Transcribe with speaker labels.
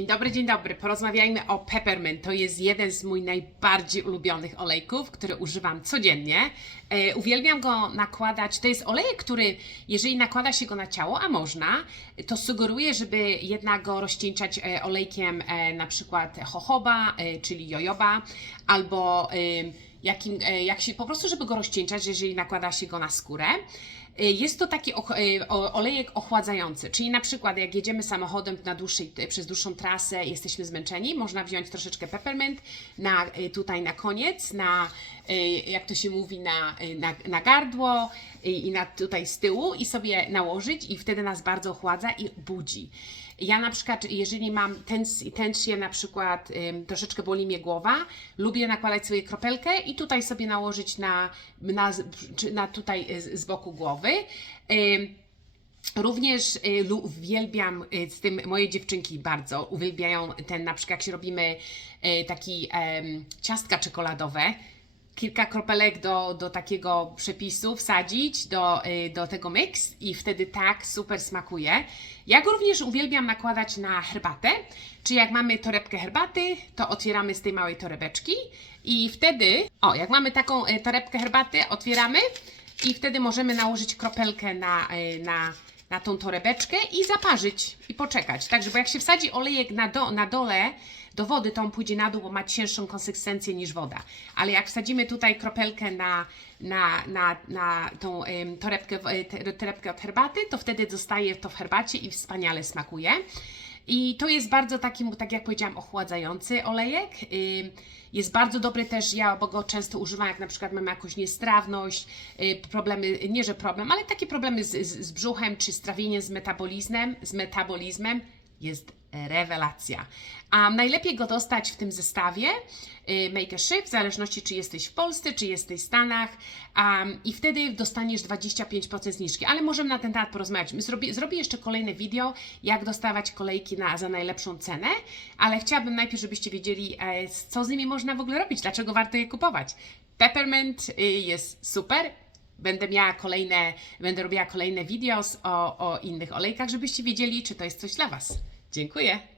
Speaker 1: Dzień dobry, dzień dobry. Porozmawiajmy o peppermint. To jest jeden z moich najbardziej ulubionych olejków, który używam codziennie. E, uwielbiam go nakładać. To jest olejek, który, jeżeli nakłada się go na ciało, a można, to sugeruję, żeby jednak go rozcieńczać e, olejkiem e, na przykład jojoba, e, czyli jojoba, albo e, jakim, e, jak się, po prostu, żeby go rozcieńczać, jeżeli nakłada się go na skórę. Y, Jest to taki y, olejek ochładzający, czyli na przykład jak jedziemy samochodem na dłuższej, y, przez dłuższą trasę, jesteśmy zmęczeni, można wziąć troszeczkę peppermint na, tutaj na koniec, na, jak to się mówi, na, na, na gardło i na, tutaj z tyłu i sobie nałożyć i wtedy nas bardzo ochładza i budzi. Ja na przykład, jeżeli mam tens, tensję, na przykład ym, troszeczkę boli mnie głowa, lubię nakładać sobie kropelkę i tutaj sobie nałożyć na, na, na tutaj z, z boku głowy. Również y, uwielbiam y, z tym moje dziewczynki bardzo uwielbiają ten na przykład jak się robimy y, taki ciastka czekoladowe. Kilka kropelek do, do takiego przepisu wsadzić do, do tego mix i wtedy tak super smakuje. Ja go również uwielbiam nakładać na herbatę, czyli jak mamy torebkę herbaty, to otwieramy z tej małej torebeczki i wtedy, o, jak mamy taką torebkę herbaty, otwieramy i wtedy możemy nałożyć kropelkę na, y, na, na tą torebeczkę i zaparzyć i poczekać. Także, bo jak się wsadzi olejek na, do, na dole do wody, to on pójdzie na dół, bo ma cięższą konsystencję niż woda. Ale jak wsadzimy tutaj kropelkę na, na, na, na tą torebkę, te- torebkę od herbaty, to wtedy zostaje to w herbacie i wspaniale smakuje. I to jest bardzo taki, tak jak powiedziałam, ochładzający olejek. Ym, Jest bardzo dobry też, ja bo go często używam, jak na przykład mamy jakąś niestrawność, y, problemy, nie że problem, ale takie problemy z, z, brzuchem czy z trawieniem, z metabolizmem, z metabolizmem jest rewelacja. A najlepiej go dostać w tym zestawie y, Make a Ship, w zależności czy jesteś w Polsce, czy jesteś w Stanach um, i wtedy dostaniesz 25% zniżki. Ale możemy na ten temat porozmawiać. Zrobię, zrobię jeszcze kolejne video, jak dostawać kolejki na, za najlepszą cenę, ale chciałabym najpierw, żebyście wiedzieli, e, co z nimi można w ogóle robić, dlaczego warto je kupować. Peppermint y, jest super, Będę miała kolejne, będę robiła kolejne videos o, o innych olejkach, żebyście wiedzieli, czy to jest coś dla Was. Dziękuję.